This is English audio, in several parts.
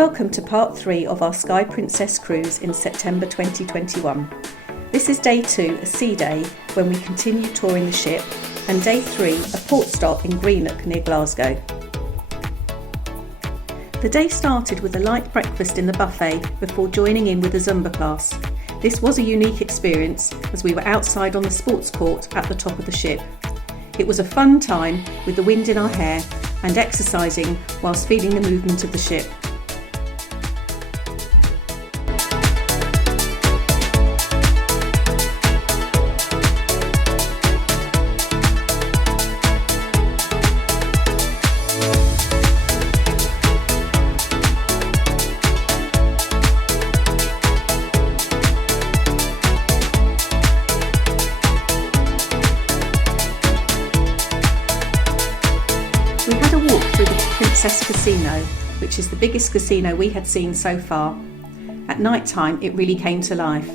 Welcome to part 3 of our Sky Princess cruise in September 2021. This is day 2, a sea day, when we continue touring the ship, and day 3, a port stop in Greenock near Glasgow. The day started with a light breakfast in the buffet before joining in with a Zumba class. This was a unique experience as we were outside on the sports court at the top of the ship. It was a fun time with the wind in our hair and exercising whilst feeling the movement of the ship. We had a walk through the Princess Casino, which is the biggest casino we had seen so far. At night time, it really came to life.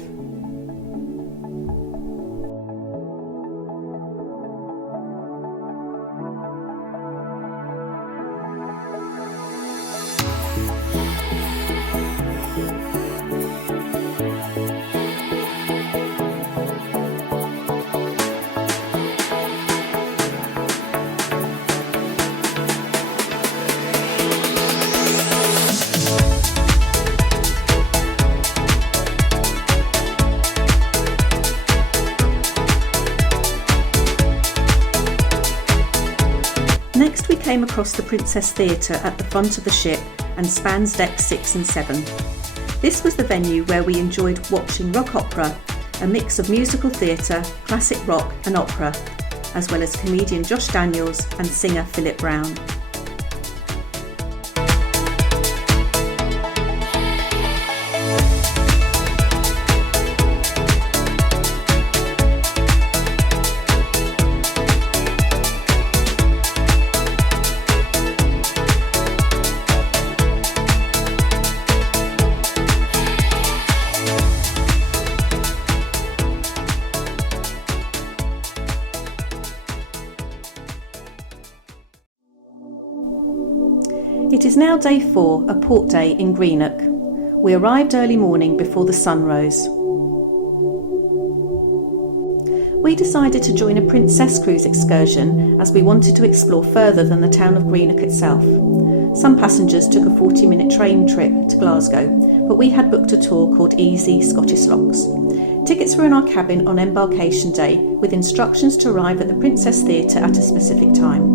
Next we came across the Princess Theatre at the front of the ship and spans decks 6 and 7. This was the venue where we enjoyed watching rock opera, a mix of musical theatre, classic rock and opera, as well as comedian Josh Daniels and singer Philip Brown. It is now day 4, a port day in Greenock. We arrived early morning before the sun rose. We decided to join a Princess Cruise excursion as we wanted to explore further than the town of Greenock itself. Some passengers took a 40-minute train trip to Glasgow, but we had booked a tour called Easy Scottish Lochs. Tickets were in our cabin on embarkation day with instructions to arrive at the Princess Theatre at a specific time.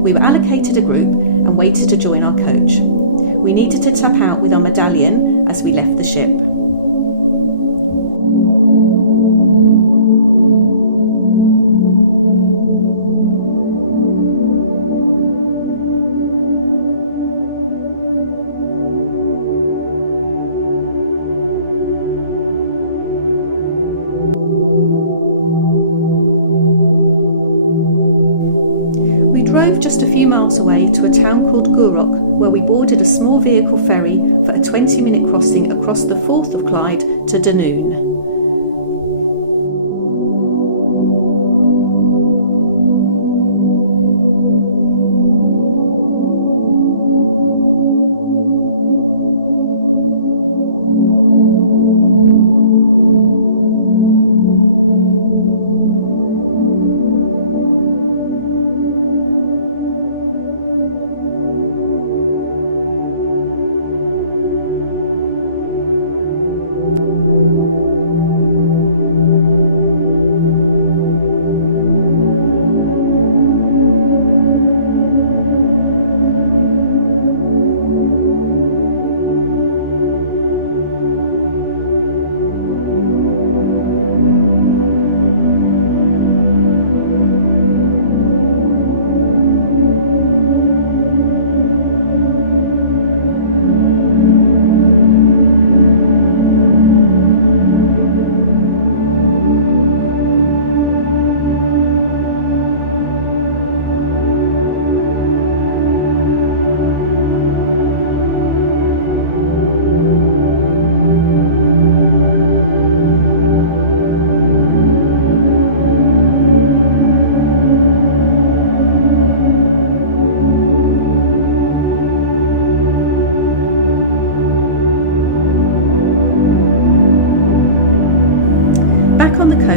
We were allocated a group and waited to join our coach. We needed to tap out with our medallion as we left the ship. We drove just a few miles away to a town called Greenock, where we boarded a small vehicle ferry for a 20-minute crossing across the Forth of Clyde to Dunoon.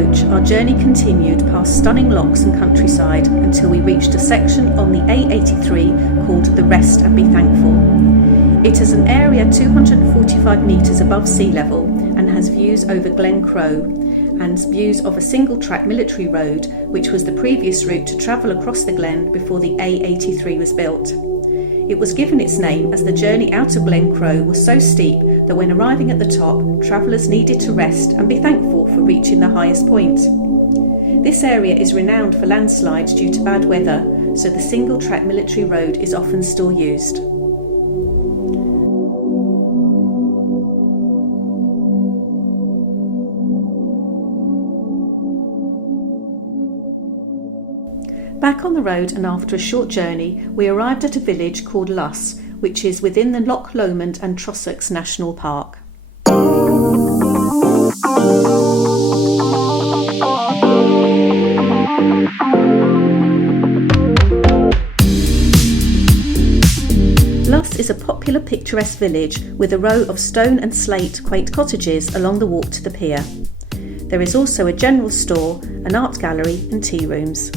approach, our journey continued past stunning lochs and countryside until we reached a section on the A83 called the Rest and Be Thankful. It is an area 245 metres above sea level and has views over Glen Crow and views of a single-track military road, which was the previous route to travel across the glen before the A83 was built. It was given its name as the journey out of Glen Crow was so steep that when arriving at the top, travellers needed to rest and be thankful for reaching the highest point. This area is renowned for landslides due to bad weather, so the single-track military road is often still used. Back on the road and after a short journey, we arrived at a village called Luss, which is within the Loch Lomond and Trossachs National Park. Luss is a popular picturesque village with a row of stone and slate quaint cottages along the walk to the pier. There is also a general store, an art gallery and tea rooms.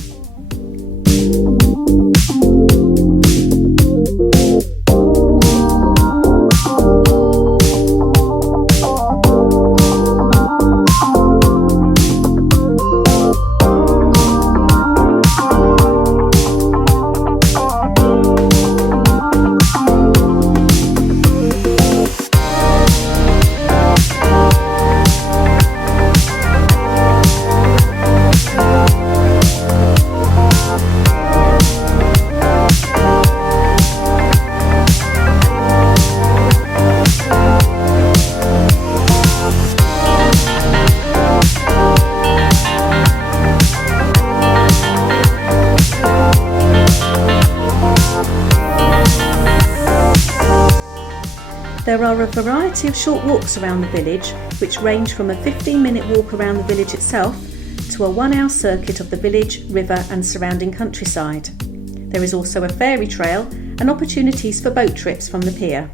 There are a variety of short walks around the village, which range from a 15-minute walk around the village itself to a 1-hour circuit of the village, river and surrounding countryside. There is also a ferry trail and opportunities for boat trips from the pier.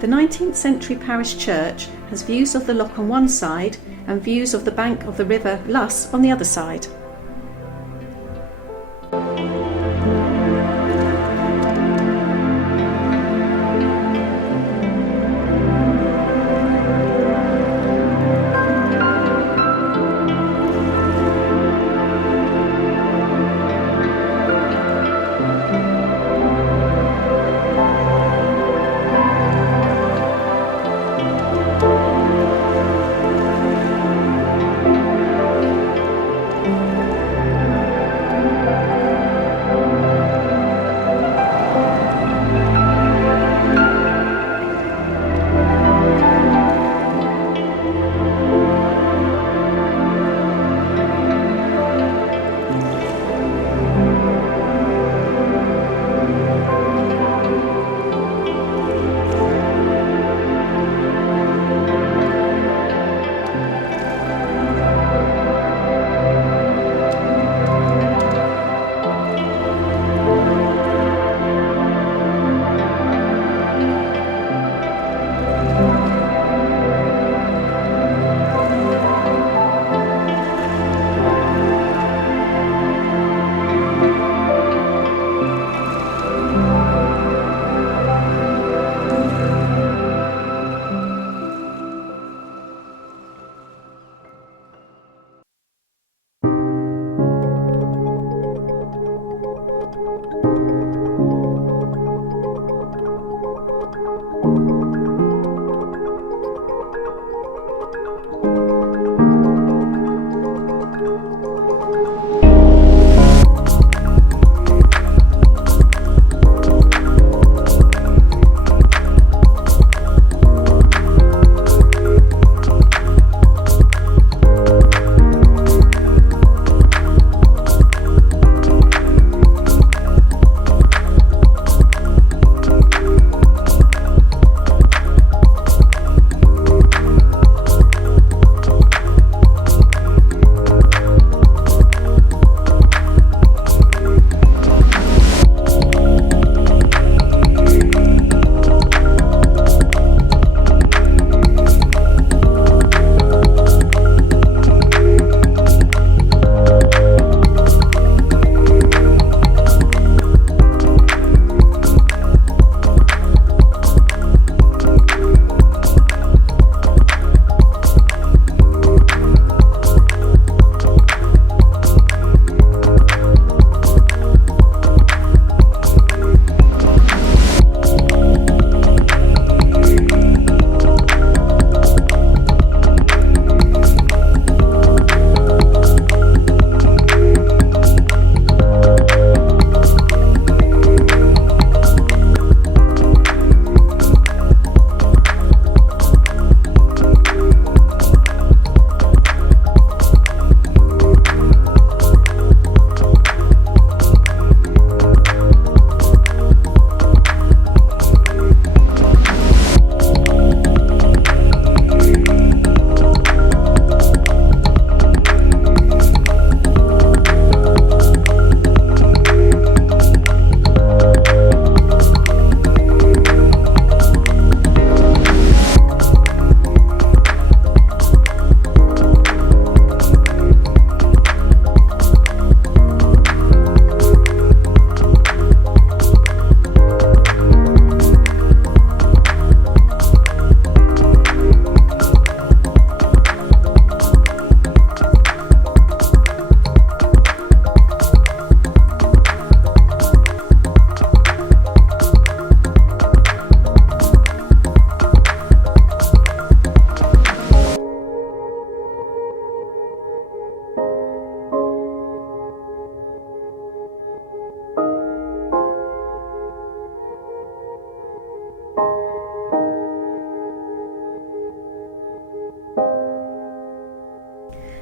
The 19th century parish church has views of the loch on one side and views of the bank of the river Luss on the other side.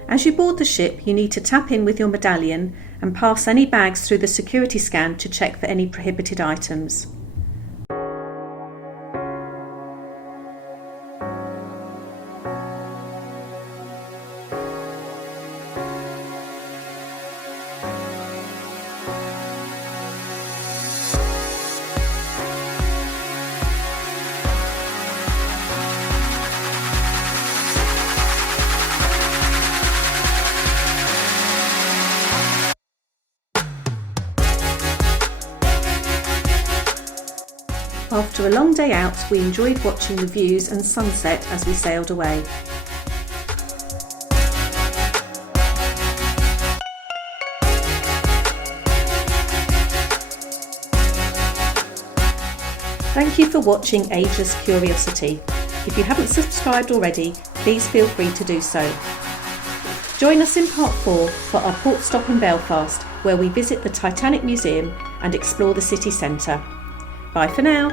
As you board the ship, you need to tap in with your medallion and pass any bags through the security scan to check for any prohibited items. After a long day out, we enjoyed watching the views and sunset as we sailed away. Thank you for watching Ageless Curiosity. If you haven't subscribed already, please feel free to do so. Join us in part 4 for our port stop in Belfast, where we visit the Titanic Museum and explore the city centre. Bye for now.